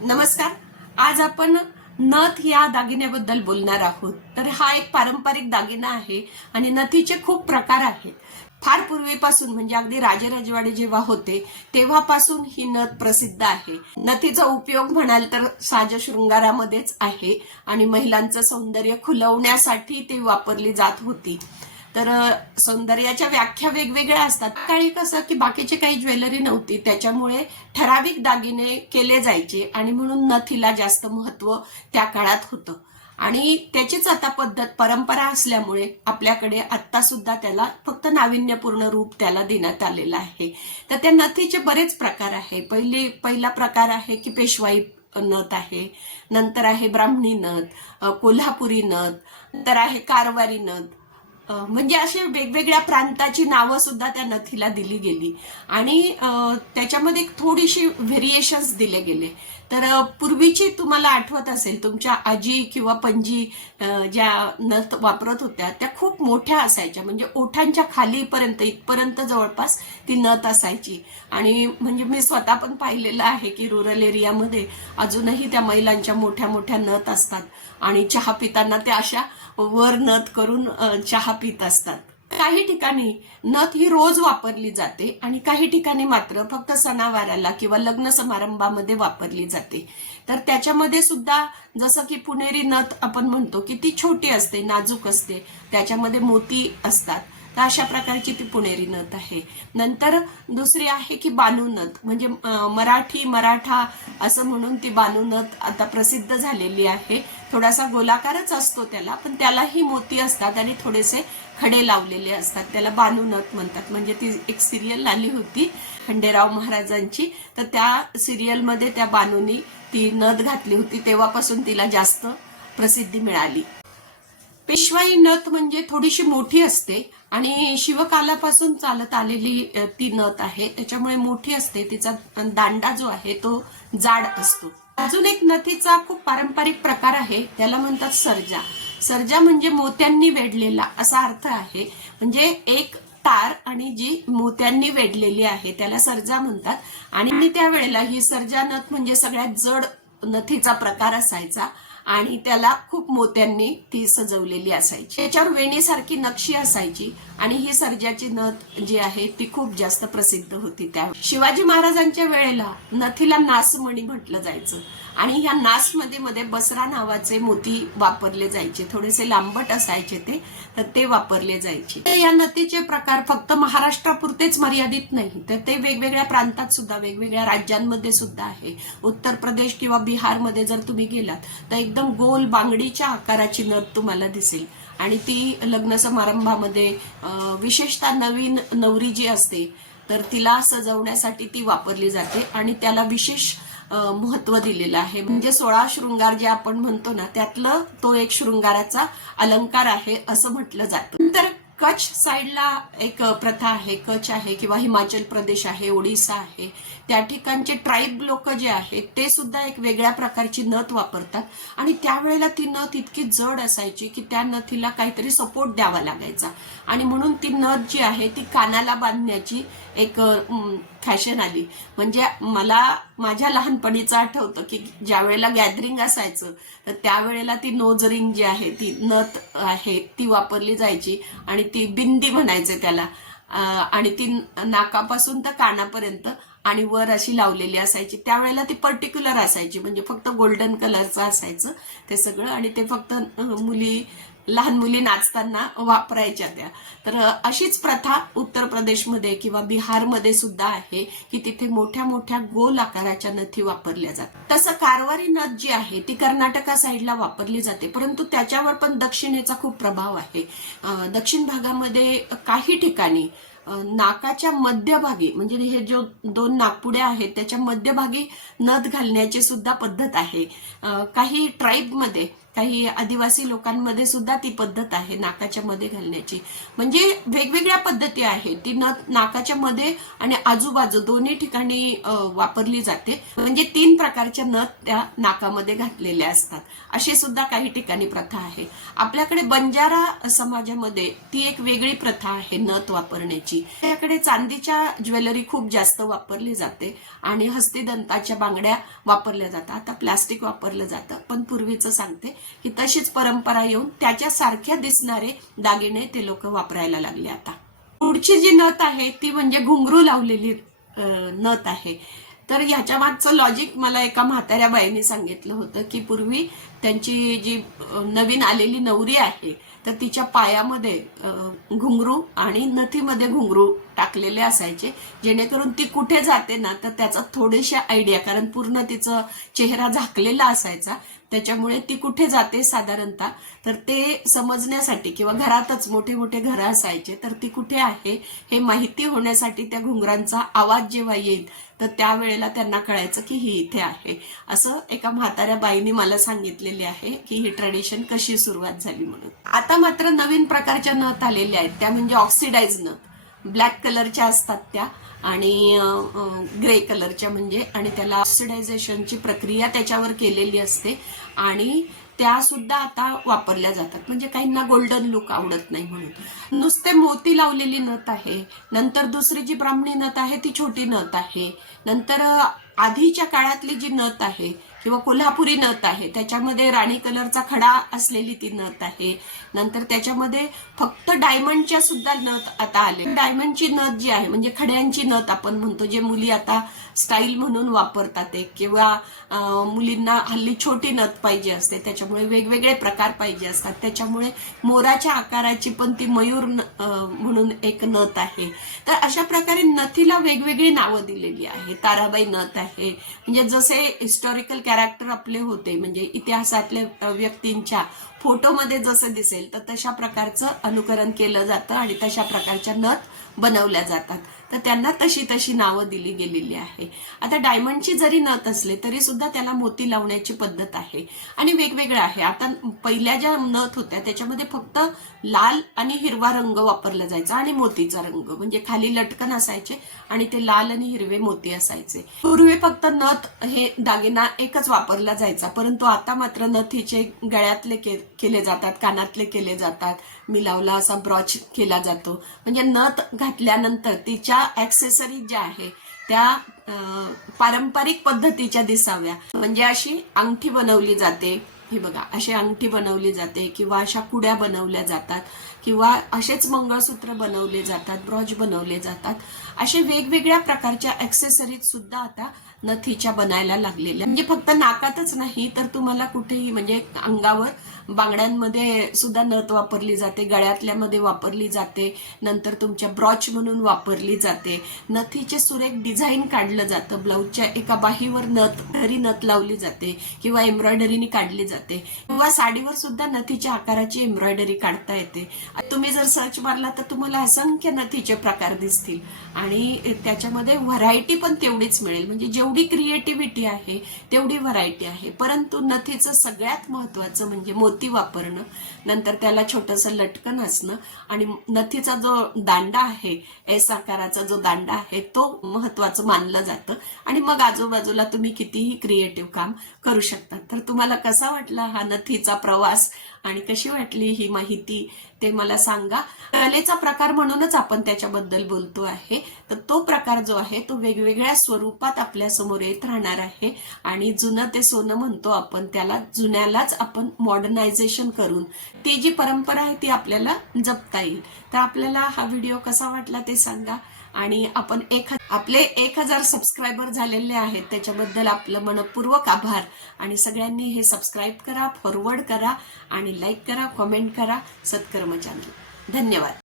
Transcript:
नमस्कार. आज आपण नथ या दागिन्याबद्दल बोलणार आहोत. तर हा एक पारंपरिक दागिना आहे आणि नथीचे खूप प्रकार आहेत. फार पूर्वीपासून म्हणजे अगदी राजेरजवाडे जेव्हा होते तेव्हापासून ही नथ प्रसिद्ध आहे. नथीचा उपयोग म्हणाल तर साज शृंगारामध्येच आहे आणि महिलांचं सौंदर्य खुलवण्यासाठी ती वापरली जात होती. तर सौंदर्याच्या व्याख्या वेगवेगळ्या असतात. काही कसं की बाकीचे काही ज्वेलरी नव्हती, त्याच्यामुळे ठराविक दागिने केले जायचे आणि म्हणून नथीला जास्त महत्व त्या काळात होतं. आणि त्याचीच आता पद्धत परंपरा असल्यामुळे आपल्याकडे आता सुद्धा त्याला फक्त नाविन्यपूर्ण रूप त्याला देण्यात आलेलं आहे. तर त्या नथीचे बरेच प्रकार आहे. पहिला प्रकार आहे की पेशवाई नथ आहे, नंतर आहे ब्राह्मणी नथ, कोल्हापुरी नथ, नंतर आहे कारवारी नथ. म्हणजे असे वेगवेगळ्या प्रांताची नावं सुद्धा त्या नथीला दिली गेली आणि त्याच्यामध्ये थोडीशी व्हेरिएशन्स दिले गेले. तर पूर्वीची तुम्हाला आठवत असेल, तुमच्या आजी किंवा पणजी ज्या नथ वापरत होत्या त्या खूप मोठ्या असायच्या, म्हणजे ओठांच्या खालीपर्यंत इथपर्यंत जवळपास ती नथ असायची. आणि म्हणजे मी स्वतः पण पाहिलेलं आहे की रूरल एरियामध्ये अजूनही त्या महिलांच्या मोठ्या मोठ्या नथ असतात आणि चहा पिताना त्या अशा वर नथ करून चहा पित असतात. काही ठिकाणी नथ ही रोज वापरली जाते आणि काही ठिकाणी मात्र फक्त सणावाराला किंवा लग्न समारंभामध्ये वापरली जाते. तर त्याच्यामध्ये सुद्धा जसं की पुणेरी नथ आपण म्हणतो की ती छोटी असते, नाजूक असते, त्याच्यामध्ये मोती असतात. तर अशा प्रकारची ती पुणेरी नथ आहे. नंतर दुसरी आहे की बानू नथ, म्हणजे मराठा असं म्हणून ती बानू नथ आता प्रसिद्ध झालेली आहे. थोडासा गोलाकारच असतो त्याला, पण त्यालाही मोती असतात आणि थोडेसे खडे लावलेले असतात. त्याला बानू नथ म्हणतात. म्हणजे ती एक सिरियल आली होती खंडेराव महाराजांची, तर त्या सिरियलमध्ये त्या बानूनी ती नथ घातली होती, तेव्हापासून तिला जास्त प्रसिद्धी मिळाली. पेशवाई नथ म्हणजे थोडीशी मोठी असते आणि शिवकालापासून चालत आलेली ती नथ आहे, त्याच्यामुळे मोठी असते. तिचा दांडा जो आहे तो जाड असतो. अजून एक नथीचा खूप पारंपरिक प्रकार आहे, त्याला म्हणतात सर्जा. सर्जा म्हणजे मोत्यांनी वेढलेला असा अर्थ आहे. म्हणजे एक तार आणि जी मोत्यांनी वेढलेली आहे त्याला सर्जा म्हणतात. आणि त्यावेळेला ही सर्जा नथ म्हणजे सगळ्यात जड नथीचा प्रकार असायचा आणि त्याला खूप मोत्यांनी ती सजवलेली असायची. त्याच्यावर वेणीसारखी नक्षी असायची आणि ही सर्जाची नथ जी आहे ती खूप जास्त प्रसिद्ध होती. त्या शिवाजी महाराजांच्या वेळेला नथीला नासमणी म्हटलं जायचं आणि ह्या नासमध्ये मध्ये बसरा नावाचे मोती वापरले जायचे, थोडेसे लांबट असायचे तर ते वापरले जायचे. या नथीचे प्रकार फक्त महाराष्ट्रापुरतेच मर्यादित नाही, तर ते वेगवेगळ्या प्रांतात सुद्धा, वेगवेगळ्या राज्यांमध्ये सुद्धा आहे. उत्तर प्रदेश किंवा बिहारमध्ये जर तुम्ही गेलात तर एकदम गोल बांगडीच्या आकाराची नथ तुम्हाला दिसेल आणि ती लग्न समारंभामध्ये विशेषतः नवीन नवरी जी असते तर तिला सजवण्यासाठी ती वापरली जाते आणि त्याला विशेष महत्व दिलेलं आहे. म्हणजे 16 शृंगार जे आपण म्हणतो ना, त्यातलं तो एक शृंगाराचा अलंकार आहे असं म्हटलं जातं. नंतर कच्छ साईडला एक प्रथा आहे, कच्छ आहे किंवा हिमाचल प्रदेश आहे, ओडिसा आहे, त्या ठिकाणचे ट्राईब लोक जे आहेत ते सुद्धा एक वेगळ्या प्रकारची नथ वापरतात आणि त्यावेळेला ती नथ इतकी जड असायची की त्या नथीला काहीतरी सपोर्ट द्यावा लागायचा आणि म्हणून ती नथ जी आहे ती कानाला बांधण्याची एक फॅशन आली. म्हणजे मला माझ्या लहानपणीचं आठवतं की ज्या वेळेला गॅदरिंग असायचं तर त्यावेळेला ती नोज रिंग जी आहे, ती नथ आहे ती वापरली जायची आणि ती बिंदी म्हणायचे त्याला, आणि ती नाकापासून तर कानापर्यंत आणि वर अशी लावलेली असायची. त्यावेळेला ती पर्टिक्युलर असायची, म्हणजे फक्त गोल्डन कलरचं असायचं ते सगळं आणि ते फक्त लहान मुली नाचताना वापरायच्या त्या. तर अशीच प्रथा उत्तर प्रदेशमध्ये किंवा बिहारमध्ये सुद्धा आहे की तिथे मोठ्या मोठ्या गोल आकाराच्या नथी वापरल्या जातात. तसं कारवारी नथ जी आहे ती कर्नाटका साईडला वापरली जाते, परंतु त्याच्यावर पण दक्षिणेचा खूप प्रभाव आहे. दक्षिण भागामध्ये काही ठिकाणी नाकाच्या मध्यभागी, म्हणजे हे जो 2 नाकपुड्या आहेत त्याच्या मध्यभागी नथ घालण्याची सुद्धा पद्धत आहे. काही ट्राईबमध्ये काही आदिवासी लोकांमध्ये सुद्धा ती पद्धत आहे नाकाच्या मध्ये घालण्याची. म्हणजे वेगवेगळ्या पद्धती आहेत. ती नथ नाकाच्या मध्ये आणि आजूबाजू दोन्ही ठिकाणी वापरली जाते. म्हणजे 3 प्रकारच्या नथ त्या नाकामध्ये घातलेल्या असतात. अशी सुद्धा काही ठिकाणी प्रथा आहे. आपल्याकडे बंजारा समाजामध्ये ती एक वेगळी प्रथा आहे नथ वापरण्याची. त्याकडे चांदीच्या ज्वेलरी खूप जास्त वापरली जाते आणि हस्तिदंताच्या बांगड्या वापरल्या जातात. आता प्लास्टिक वापरलं जातं, पण पूर्वीचं सांगते की तशीच परंपरा येऊन त्याच्या सारख्या दिसणारे दागिने ते लोक वापरायला लागले. आता पुढची जी नथ आहे ती म्हणजे घुंगरू लावलेली नथ आहे. तर ह्याच्या मागचं लॉजिक मला एका म्हाताऱ्या बाईने सांगितलं होतं की पूर्वी त्यांची जी नवीन आलेली नवरी आहे तर तिच्या पायामध्ये घुंगरू आणि नथीमध्ये घुंगरू टाकलेले असायचे, जेणेकरून ती कुठे जाते ना तर त्याचा थोडीशी आयडिया, कारण पूर्ण तिचा चेहरा झाकलेला असायचा, त्याच्यामुळे ती कुठे जाते साधारणतः तर ते समजण्यासाठी, किंवा घरातच मोठे मोठे घरं असायचे तर ती कुठे आहे हे माहिती होण्यासाठी त्या घुंगरांचा आवाज जेव्हा येईल तर त्यावेळेला त्यांना कळायचं की ही इथे आहे. असं एका म्हाताऱ्या बाईने मला सांगितलेले आहे की ही ट्रेडिशन कशी सुरुवात झाली म्हणून. आता मात्र नवीन प्रकारच्या नथ आलेल्या आहेत, त्या म्हणजे ऑक्सिडाइज नथ. ब्लॅक कलरच्या असतात त्या आणि ग्रे कलरच्या, म्हणजे आणि त्याला ऑक्सिडायझेशनची प्रक्रिया त्याच्यावर केलेली असते आणि त्या सुद्धा आता वापरल्या जातात. म्हणजे काहींना गोल्डन लुक आवडत नाही म्हणून. नुसते मोती लावलेली नथ आहे. नंतर दुसरी जी ब्राह्मणी नथ आहे ती छोटी नथ आहे. नंतर आधीच्या काळातली जी नथ आहे किंवा कोल्हापुरी नथ आहे त्याच्यामध्ये राणी कलरचा खडा असलेली ती नथ आहे. नंतर त्याच्यामध्ये फक्त डायमंडच्या सुद्धा नथ आता आले. डायमंडची नथ जी आहे म्हणजे खड्यांची नथ आपण म्हणतो, जे मुली आता स्टाईल म्हणून वापरतात एक, किंवा मुलींना हल्ली छोटी नथ पाहिजे असते त्याच्यामुळे वेगवेगळे प्रकार पाहिजे असतात, त्याच्यामुळे मोराच्या आकाराची पण ती मयूर म्हणून एक नथ आहे. तर अशा प्रकारे नथीला वेगवेगळी नावं दिलेली आहे. ताराबाई नथ आहे, म्हणजे जसे हिस्टॉरिकल कॅरेक्टर आपले होते, म्हणजे इतिहासातल्या व्यक्तींच्या फोटोमध्ये जसं दिसेल तर तशा प्रकारचं अनुकरण केलं जातं आणि तशा प्रकारच्या नथ बनवल्या जातात. तर त्यांना तशी तशी नावं दिली गेलेली आहे. आता डायमंडची जरी नथ असले तरी सुद्धा त्याला मोती लावण्याची पद्धत आहे आणि वेगवेगळं आहे. आता पहिल्या ज्या नथ होत्या त्याच्यामध्ये फक्त लाल आणि हिरवा रंग वापरला जायचा आणि मोतीचा रंग, म्हणजे खाली लटकन असायचे आणि ते लाल आणि हिरवे मोती असायचे. पूर्वी फक्त नथ हे दागिना एकच वापरला जायचा, परंतु आता मात्र नथीचे गळ्यातले केले जातात, कानातले केले जातात, मिलावला असा ब्रॉच केला जातो. म्हणजे नथ घातल्यानंतर तिच्या ऍक्सेसरीज ज्या आहे त्या पारंपरिक पद्धतीच्या दिसाव्या. म्हणजे अशी अंगठी बनवली जाते, हे बघा अशी अंगठी बनवली जाते, किंवा अशा कुड्या बनवल्या जातात, किंवा असेच मंगळसूत्र बनवले जातात, ब्रॉच बनवले जातात. असे वेगवेगळ्या प्रकारच्या ऍक्सेसरीज सुद्धा आता नथीच्या बनायला लागलेल्या. म्हणजे फक्त नाकातच नाही तर तुम्हाला कुठेही, म्हणजे अंगावर बांगड्यांमध्ये सुद्धा नथ वापरली जाते, गळ्यातल्यामध्ये वापरली जाते, नंतर तुमच्या ब्रॉच म्हणून वापरली जाते. नथीचे सुरेख डिझाईन काढलं जातं, ब्लाऊजच्या एका बाहीवर नथ लावली जाते किंवा एम्ब्रॉयडरीने काढली जाते, किंवा साडीवर सुद्धा नथीच्या आकाराची एम्ब्रॉयडरी काढता येते. तुम्ही जर सर्च मारला तर तुम्हाला असंख्य नथीचे प्रकार दिसतील आणि त्याच्यामध्ये व्हरायटी पण तेवढीच मिळेल. म्हणजे जेवढी क्रिएटिव्हिटी आहे तेवढी व्हरायटी आहे. परंतु नथीचं सगळ्यात महत्वाचं म्हणजे मोती वापरणं, नंतर त्याला छोटंसं लटकन असणं आणि नथीचा जो दांडा आहे, एस आकाराचा जो दांडा आहे तो महत्वाचं मानलं जातं. आणि मग आजूबाजूला तुम्ही कितीही क्रिएटिव्ह काम करू शकता. तर तुम्हाला कसा वाटला हा नथीचा प्रवास आणि कशी वाटली ही माहिती ते मला सांगा. कलेचा प्रकार म्हणूनच आपण त्याच्याबद्दल बोलतो आहे. तर तो प्रकार जो आहे तो वेगवेगळ्या स्वरूपात आपल्या समोर येत राहणार आहे आणि जुनं ते सोनं म्हणतो आपण, त्याला जुन्यालाच आपण मॉडर्नायझेशन करून ती जी परंपरा आहे ती आपल्याला जपता येईल. तर आपल्याला हा व्हिडिओ कसा वाटला ते सांगा आणि आपण आपले 1000 सबस्क्रायबर झालेले आहेत त्याच्याबद्दल आपलं मनपूर्वक आभार. आणि सगळ्यांनी हे सबस्क्राईब करा, फॉरवर्ड करा आणि लाईक करा, कमेंट करा सत्कर्म चॅनल. धन्यवाद.